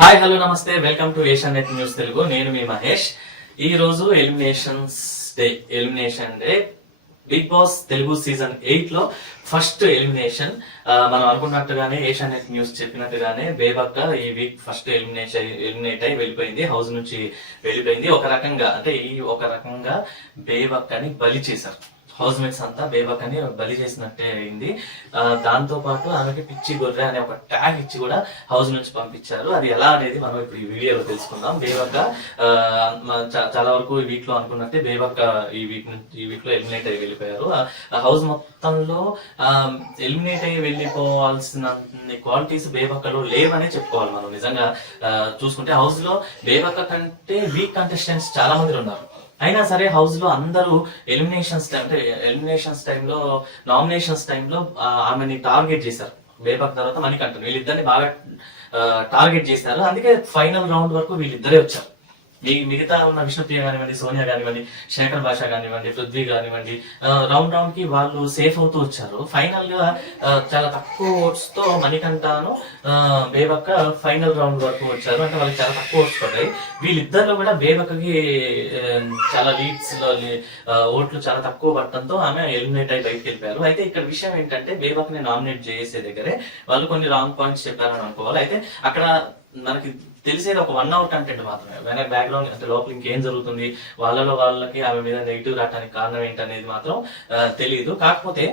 Hi hello నమస్తే. Welcome to Asian net news Telugu. నేను మీ మహేష్. ఈ రోజు eliminations day elimination day Big Boss Telugu season ఎయిట్లో ఫస్ట్ ఎలిమినేషన్. మనం అనుకున్నట్టుగానే ఏషియన్ నెట్ న్యూస్ చెప్పినట్టుగానే బేబక్క ఈ వీక్ ఫస్ట్ ఎలిమినేషన్ ఎలిమినేట్ అయి వెళ్ళిపోయింది. హౌస్ నుంచి వెళ్ళిపోయింది. ఒక రకంగా అంటే ఈ ఒక రకంగా బేబక్కని బలి చేశారు. హౌస్ మేట్స్ అంతా బేబక్కని బలి చేసినట్టే అయింది. దాంతో పాటు ఆమెకి పిచ్చి గొర్రె అనే ఒక ట్యాగ్ ఇచ్చి కూడా హౌస్ నుంచి పంపించారు. అది ఎలా అనేది మనం ఇప్పుడు ఈ వీడియోలో తెలుసుకుందాం. బేబక్క చాలా వరకు ఈ వీక్లో అనుకున్నట్టే బేబక్క ఈ వీక్ ఈ వీక్లో ఎలిమినేట్ అయ్యి వెళ్ళిపోయారు. ఆ- హౌస్ మొత్తంలో ఎలిమినేట్ అయ్యి వెళ్ళిపోవాల్సిన క్వాలిటీస్ బేబక్కలో లేవనే చెప్పుకోవాలి మనం నిజంగా. చూసుకుంటే హౌస్లో బేబక్క కంటే వీక్ కంటెస్టెంట్స్ చాలా మంది ఉన్నారు. అయినా సరే హౌస్లో అందరూ ఎలిమినేషన్స్ టైం అంటే ఎలిమినేషన్స్ టైంలో నామినేషన్స్ టైంలో ఆమెని టార్గెట్ చేశారు. బేబక్ తర్వాత మణికంఠన్. వీళ్ళిద్దరిని బాగా టార్గెట్ చేశారు. అందుకే ఫైనల్ రౌండ్ వరకు వీళ్ళిద్దరే వచ్చారు. మిగతా ఉన్న విష్ణుప్రియ కానివ్వండి సోనియా కానివ్వండి శేఖర్ భాష కానివ్వండి పృథ్వీ కానివ్వండి రౌండ్ రౌండ్కి వాళ్ళు సేఫ్ అవుతూ వచ్చారు. ఫైనల్గా చాలా తక్కువ ఓట్స్తో మణికంఠను బేబక్క ఫైనల్ రౌండ్ వరకు వచ్చారు. అంటే వాళ్ళకి చాలా తక్కువ ఓట్స్ పడ్డాయి. వీళ్ళిద్దరిలో కూడా బేబక్కకి చాలా లీడ్స్లో ఓట్లు చాలా తక్కువ పట్టడంతో ఆమె ఎలిమినేట్ అయి బయటకు వెళ్ళిపోయారు. అయితే ఇక్కడ విషయం ఏంటంటే బేబక్ని నామినేట్ చేసే దగ్గరే వాళ్ళు కొన్ని రాంగ్ పాయింట్స్ చెప్పారని అనుకోవాలి. అయితే అక్కడ మనకి తెలిసేది ఒక వన్ అవర్ కంటెంట్ మాత్రమే. వెనక బ్యాక్గ్రౌండ్ అంటే లోపల ఇంకేం జరుగుతుంది? వాళ్ళలో వాళ్ళకి ఆమె మీద నెగిటివ్ రావడానికి కారణం ఏంటనేది మాత్రం తెలియదు కాకపోతే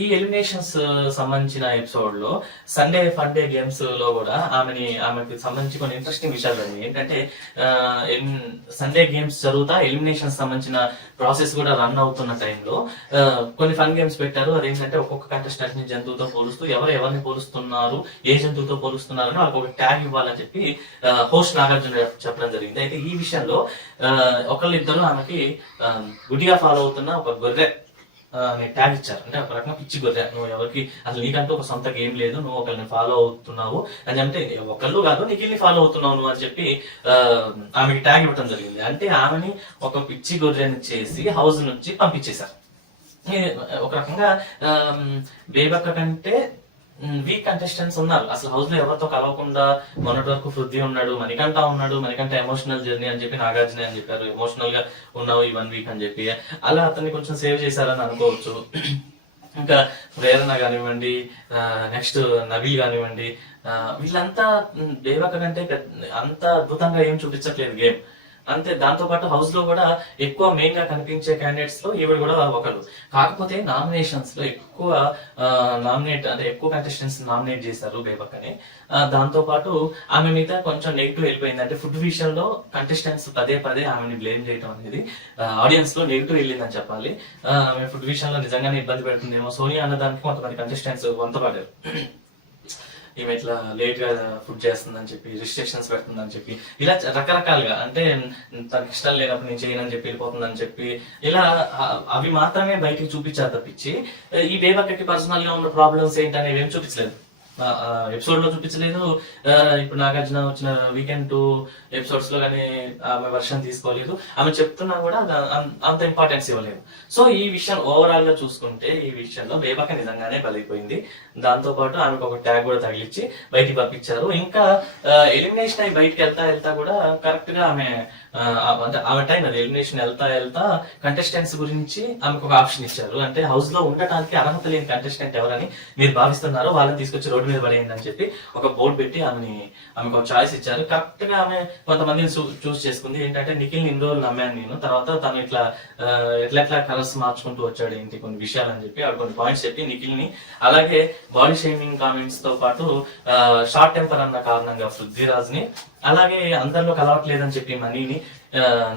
ఈ ఎలిమినేషన్స్ సంబంధించిన ఎపిసోడ్లో సండే ఫండే గేమ్స్లో కూడా ఆమెని ఆమెకి సంబంధించి కొన్ని ఇంట్రెస్టింగ్ విషయాలు ఉన్నాయి ఏంటంటే సండే గేమ్స్ జరుగుతా ఎలిమినేషన్ సంబంధించిన ప్రాసెస్ కూడా రన్ అవుతున్న టైంలో కొన్ని ఫన్ గేమ్స్ పెట్టారు. అదేంటంటే ఒక్కొక్క కంటెస్టెంట్ని జంతువుతో పోలుస్తూ ఎవరు ఎవరిని పోలుస్తున్నారు ఏ జంతువుతో పోలుస్తున్నారు అని వాళ్ళకి ఒక ట్యాగ్ ఇవ్వాలని చెప్పి హోస్ట్ నాగార్జున చెప్పడం జరిగింది. అయితే ఈ విషయంలో ఒకళ్ళిద్దరు ఆమెకి గుడిగా ఫాలో అవుతున్న ఒక గొర్రె ట్యాగ్ ఇచ్చారు. అంటే ఒక రకంగా పిచ్చి గొర్రె. నువ్వు ఎవరికి అసలు నీకంటూ ఒక సొంత గేమ్ లేదు. నువ్వు ఒకరిని ఫాలో అవుతున్నావు. అని అంటే ఒకళ్ళు కాదు నిఖిల్ని ఫాలో అవుతున్నావు నువ్వు అని చెప్పి ఆమెకి ట్యాగ్ ఇవ్వడం జరిగింది. అంటే ఆమెని ఒక పిచ్చి గొర్రెని చేసి హౌస్ నుంచి పంపించేశారు. ఒక రకంగా బేబక్క కంటే వీక్ కంటెస్టెంట్స్ ఉన్నారు. అసలు హౌస్లో ఎవరితో కలవకుండా మొన్నటి వరకు పృథ్వీ ఉన్నాడు మణికంఠ ఉన్నాడు మణికంఠ ఎమోషనల్ జర్నీ అని చెప్పి నాగార్జున అని చెప్పారు. ఎమోషనల్గా ఉన్నావు ఈ వన్ వీక్ అని చెప్పి. అలా అతన్ని కొంచెం సేవ్ చేశారని అనుకోవచ్చు. ఇంకా ప్రేరణ కానివ్వండి నెక్స్ట్ నబీల్ కానివ్వండి వీళ్ళంతా దేవక కంటే అంత అద్భుతంగా ఏం చూపించట్లేదు గేమ్ అంతే దాంతో పాటు హౌస్లో కూడా ఎక్కువ మెయిన్గా కనిపించే క్యాండిడేట్స్లో ఈవిడ కూడా ఒకరు. కాకపోతే నామినేషన్స్లో ఎక్కువ నామినేట్ అంటే ఎక్కువ కంటెస్టెంట్స్ నామినేట్ చేశారు బేబక్కని. దాంతో పాటు ఆమె మీద కొంచెం నెగిటివ్ వెళ్ళిపోయింది. అంటే ఫుడ్ విషయంలో కంటెస్టెంట్స్ పదే పదే ఆమెని బ్లేమ్ చేయడం అనేది ఆడియన్స్లో నెగిటివ్ వెళ్ళిందని చెప్పాలి. ఆమె ఫుడ్ విషయంలో నిజంగానే ఇబ్బంది పెడుతుందేమో. సోనియా అన్నదానికి కొంతమంది కంటెస్టెంట్స్ వంతపడారు ఈమె ఇట్లా లేట్గా ఫుడ్ చేస్తుందని చెప్పి రిస్ట్రిక్షన్స్ పెడుతుందని చెప్పి ఇలా రకరకాలుగా అంటే తనకి ఇష్టం లేనప్పుడు నేను చేయనని చెప్పి వెళ్ళిపోతుందని చెప్పి ఇలా అవి మాత్రమే బయటికి చూపించారు తప్పించి ఈ బేబక్కకి పర్సనల్గా ఉన్న ప్రాబ్లమ్స్ ఏంటి ఏం చూపించలేదు. ఎపిసోడ్లో చూపించలేదు. ఇప్పుడు నాగార్జున వచ్చిన వీకెండ్ టూ ఎపిసోడ్స్లో కానీ ఆమె వర్షన్ తీసుకోలేదు. ఆమె చెప్తున్నా కూడా అంత ఇంపార్టెన్స్ ఇవ్వలేదు. సో ఈ విషయం ఓవరాల్గా చూసుకుంటే ఈ విషయంలో బేబక్క నిజంగానే బలిపోయింది. దాంతో పాటు ఆమెకు ఒక ట్యాగ్ కూడా తగిలిచ్చి బయటికి పంపించారు. ఇంకా ఎలిమినేషన్ అయి బయటికి వెళ్తా వెళ్తా కూడా కరెక్ట్గా ఆమె అంటే ఆమె టైం అది ఎలిమినేషన్ వెళ్తా వెళ్తా కంటెస్టెంట్స్ గురించి ఆమెకు ఒక ఆప్షన్ ఇచ్చారు. అంటే హౌస్లో ఉండటానికి అర్హత లేని కంటెస్టెంట్ ఎవరని మీరు భావిస్తున్నారో వాళ్ళని తీసుకొచ్చి రోడ్డు మీద పడేయండి అని చెప్పి ఒక బోర్డు పెట్టి ఆమెని ఆమెకు ఒక చాయిస్ ఇచ్చారు. కరెక్ట్గా ఆమె కొంతమందిని చూస్ చేసుకుంది. ఏంటంటే నిఖిల్ ఇన్ని రోజులు నమ్మాను నేను. తర్వాత తను ఇట్లా ఎట్లా ఎట్లా కలర్స్ మార్చుకుంటూ వచ్చాడు ఏంటి కొన్ని విషయాలు అని చెప్పి ఆవిడ కొన్ని పాయింట్స్ చెప్పి నిఖిల్ని అలాగే బాడీ షేమింగ్ కామెంట్స్తో పాటు షార్ట్ టెంపర్ అన్న కారణంగా పృథ్వీరాజ్ని అలాగే అందరిలో కలవట్లేదని చెప్పి మనీని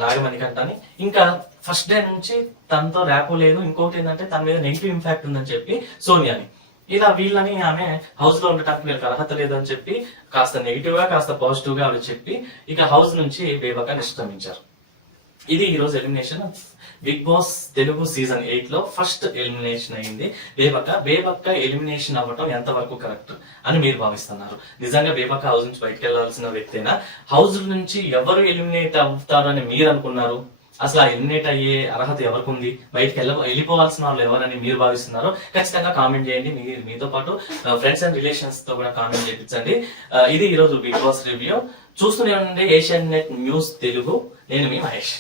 నాగమణి నాగమణికంటని ఇంకా ఫస్ట్ డే నుంచి తనతో ర్యాపో లేదు. ఇంకోటి ఏంటంటే తన మీద నెగిటివ్ ఇంపాక్ట్ ఉందని చెప్పి సోనియాని. ఇలా వీళ్ళని ఆమె హౌస్లో ఉండటానికి వీళ్ళకి అర్హత లేదని చెప్పి కాస్త నెగిటివ్గా కాస్త పాజిటివ్గా అవి చెప్పి ఇక హౌస్ నుంచి వేవక నిష్క్రమించారు. ఇది ఈ రోజు elimination Big Boss Telugu season ఎయిట్లో ఫస్ట్ ఎలిమినేషన్ అయింది. బేబక్క బేబక్క ఎలిమినేషన్ అవ్వటం ఎంత వరకు కరెక్ట్ అని మీరు భావిస్తున్నారు. నిజంగా బేబక్క హౌస్ నుంచి బయటకు వెళ్ళాల్సిన వ్యక్తేనా? హౌస్ నుంచి ఎవరు ఎలిమినేట్ అవుతారు అని మీరు అనుకున్నారు? అసలు ఆ ఎలిమినేట్ అయ్యే అర్హత ఎవరికి ఉంది బయటకు వెళ్ళ వెళ్ళిపోవాల్సిన వాళ్ళు ఎవరని మీరు భావిస్తున్నారో ఖచ్చితంగా కామెంట్ చేయండి. మీ మీతో పాటు ఫ్రెండ్స్ అండ్ రిలేషన్స్తో కూడా కామెంట్ చేయించండి ఇది ఈరోజు బిగ్ బాస్ రివ్యూ. చూస్తూనే ఉండండి. Asian net news Telugu. నేను మీ మహేష్.